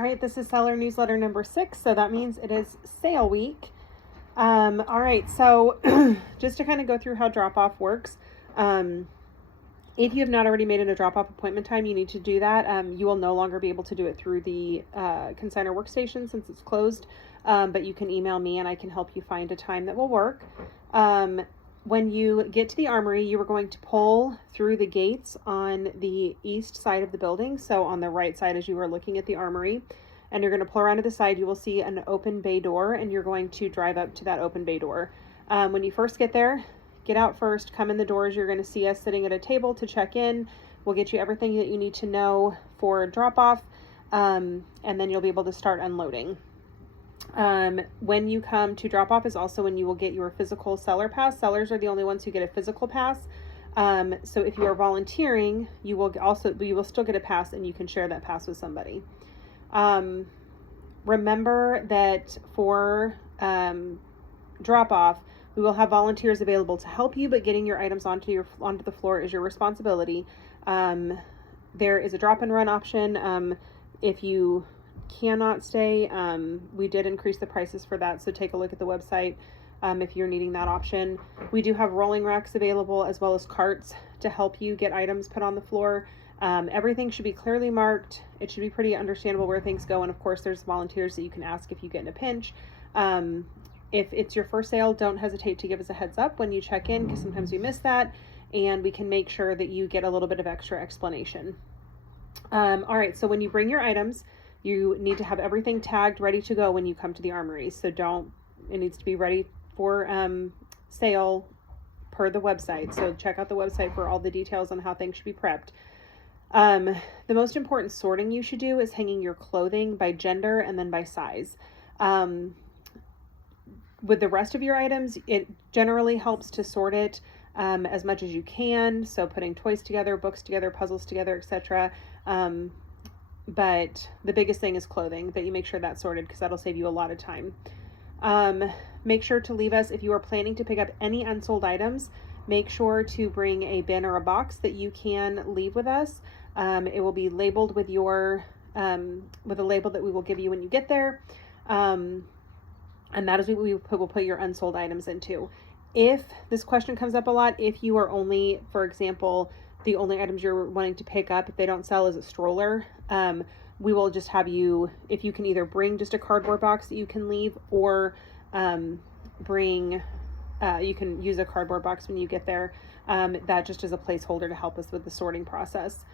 All right, this is seller newsletter number 6, so that means it is sale week. All right, so just to kind of go through how drop-off works, if you have not already made it a drop-off appointment time, you need to do that. You will no longer be able to do it through the consignor workstation since it's closed, but you can email me and I can help you find a time that will work. When you get to the armory, you are going to pull through the gates on the east side of the building. So on the right side as you are looking at the armory, and you're going to pull around to the side, you will see an open bay door, and you're going to drive up to that open bay door. When you first get there, get out first, come in the doors. You're going to see us sitting at a table to check in. We'll get you everything that you need to know for drop off, and then you'll be able to start unloading. When you come to drop off is also when you will get your physical seller pass. Sellers are the only ones who get a physical pass. So if you are volunteering, you will still get a pass, and you can share that pass with somebody. Remember that for drop off, we will have volunteers available to help you, but getting your items onto the floor is your responsibility. There is a drop and run option. If you cannot stay, we did increase the prices for that, so take a look at the website if you're needing that option. We do have rolling racks available as well as carts to help you get items put on the floor. Everything should be clearly marked. It should be pretty understandable where things go, and of course there's volunteers that you can ask if you get in a pinch. If it's your first sale, don't hesitate to give us a heads up when you check in, because sometimes we miss that, and we can make sure that you get a little bit of extra explanation. All right, so when you bring your items, you need to have everything tagged, ready to go when you come to the armory. So it needs to be ready for sale per the website. So check out the website for all the details on how things should be prepped. The most important sorting you should do is hanging your clothing by gender and then by size. With the rest of your items, it generally helps to sort it as much as you can. So putting toys together, books together, puzzles together, etc. But the biggest thing is clothing, that you make sure that's sorted, because that'll save you a lot of time. Make sure to leave us, if you are planning to pick up any unsold items, make sure to bring a bin or a box that you can leave with us. It will be labeled with with a label that we will give you when you get there. And that is what we will put your unsold items into. If this question comes up a lot, if you are only, for example, the only items you're wanting to pick up, if they don't sell, as a stroller, we will just have you, if you can either bring just a cardboard box that you can leave, or you can use a cardboard box when you get there. That just is a placeholder to help us with the sorting process.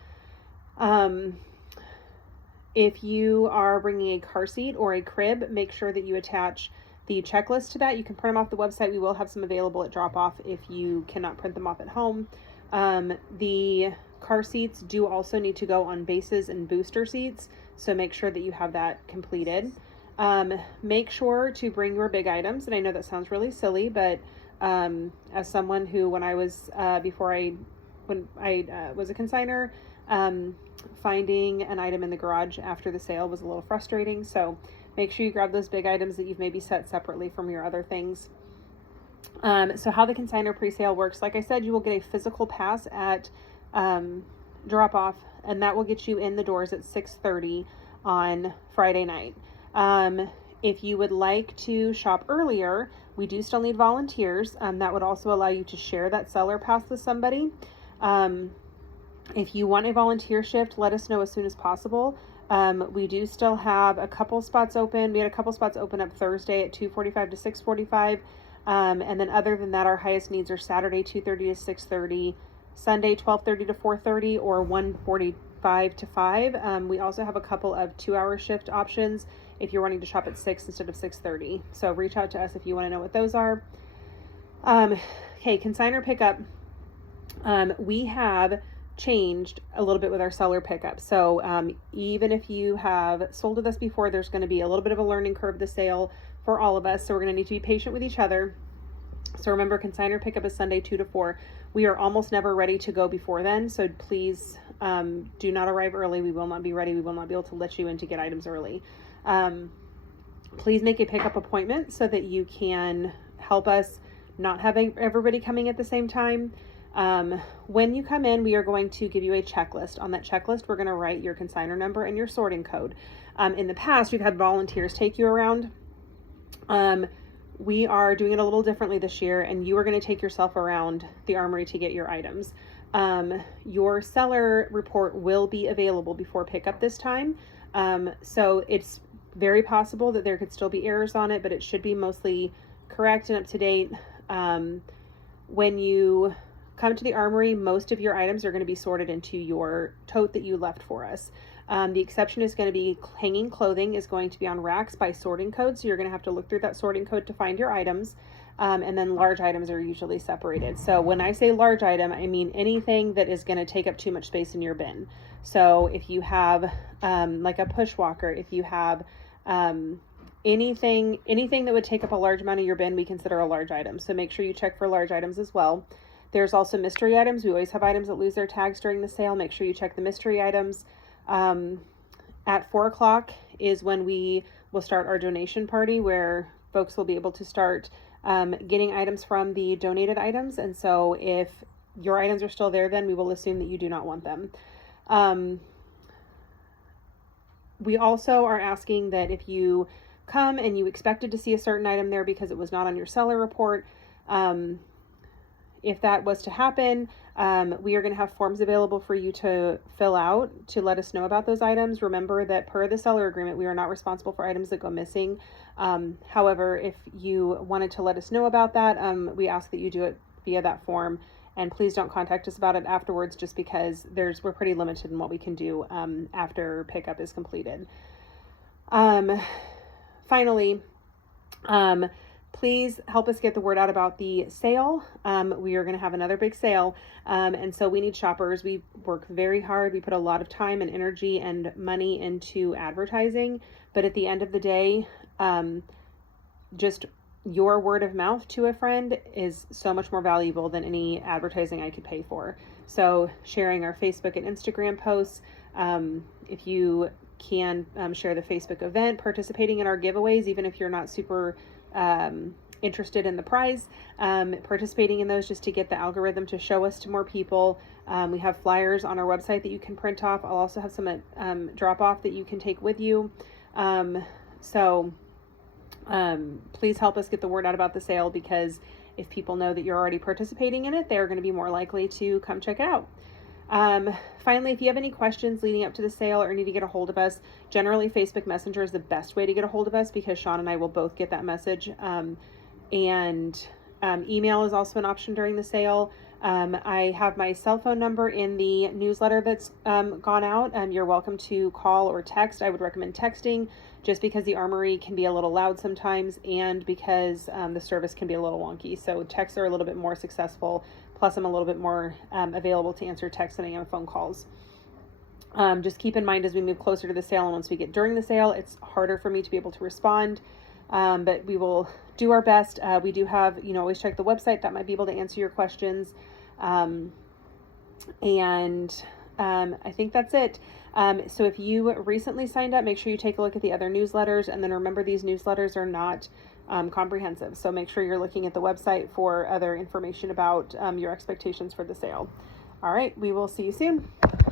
If you are bringing a car seat or a crib, make sure that you attach the checklist to that. You can print them off the website. We will have some available at drop off if you cannot print them off at home. The car seats do also need to go on bases and booster seats, so make sure that you have that completed. Make sure to bring your big items, and I know that sounds really silly, but as someone who, when I was when I was a consignor, finding an item in the garage after the sale was a little frustrating. So make sure you grab those big items that you've maybe set separately from your other things. So how the consignor pre-sale works, like I said, you will get a physical pass at drop off, and that will get you in the doors at 6:30 on Friday night. If you would like to shop earlier, we do still need volunteers. That would also allow you to share that seller pass with somebody. If you want a volunteer shift, let us know as soon as possible. We do still have a couple spots open. We had a couple spots open up Thursday at 2:45 to 6:45. And then other than that, our highest needs are Saturday 2:30 to 6:30, Sunday 12:30 to 4:30, or 1:45 to 5. We also have a couple of 2-hour shift options if you're wanting to shop at 6 instead of 6:30. So reach out to us if you want to know what those are. Okay, consignor pickup. We have changed a little bit with our seller pickup. So even if you have sold with us before, there's going to be a little bit of a learning curve the sale for all of us. So we're going to need to be patient with each other. So remember, consignor pickup is Sunday 2 to 4. We are almost never ready to go before then. So please do not arrive early. We will not be ready. We will not be able to let you in to get items early. Please make a pickup appointment so that you can help us not having everybody coming at the same time. When you come in, we are going to give you a checklist. On that checklist, we're going to write your consignor number and your sorting code. In the past, we've had volunteers take you around. We are doing it a little differently this year, and you are going to take yourself around the armory to get your items. Your seller report will be available before pickup this time. So it's very possible that there could still be errors on it, but it should be mostly correct and up to date. When you come to the armory, most of your items are going to be sorted into your tote that you left for us. The exception is going to be hanging clothing is going to be on racks by sorting code. So you're going to have to look through that sorting code to find your items. And then large items are usually separated. So when I say large item, I mean anything that is going to take up too much space in your bin. So if you have like a push walker, if you have anything that would take up a large amount of your bin, we consider a large item. So make sure you check for large items as well. There's also mystery items. We always have items that lose their tags during the sale. Make sure you check the mystery items. At 4 o'clock is when we will start our donation party, where folks will be able to start getting items from the donated items. And so if your items are still there, then we will assume that you do not want them. We also are asking that if you come and you expected to see a certain item there because it was not on your seller report, if that was to happen, we are going to have forms available for you to fill out to let us know about those items. Remember that per the seller agreement, we are not responsible for items that go missing. However, if you wanted to let us know about that, we ask that you do it via that form. And please don't contact us about it afterwards, just because we're pretty limited in what we can do after pickup is completed. Finally, please help us get the word out about the sale. We are going to have another big sale. And so we need shoppers. We work very hard. We put a lot of time and energy and money into advertising. But at the end of the day, just your word of mouth to a friend is so much more valuable than any advertising I could pay for. So sharing our Facebook and Instagram posts, if you can share the Facebook event, participating in our giveaways, even if you're not super interested in the prize, participating in those just to get the algorithm to show us to more people. We have flyers on our website that you can print off. I'll also have some drop off that you can take with you. Please help us get the word out about the sale, because if people know that you're already participating in it, they're going to be more likely to come check it out. Finally, if you have any questions leading up to the sale or need to get a hold of us, generally Facebook Messenger is the best way to get a hold of us, because Sean and I will both get that message. Email is also an option during the sale. I have my cell phone number in the newsletter that's gone out. You're welcome to call or text. I would recommend texting, just because the armory can be a little loud sometimes, and because the service can be a little wonky. So texts are a little bit more successful. Plus, I'm a little bit more available to answer texts than I am phone calls. Just keep in mind, as we move closer to the sale and once we get during the sale, it's harder for me to be able to respond. But we will do our best. We do have, always check the website. That might be able to answer your questions. I think that's it. So if you recently signed up, make sure you take a look at the other newsletters, and then remember, these newsletters are not comprehensive. So make sure you're looking at the website for other information about your expectations for the sale. All right, we will see you soon.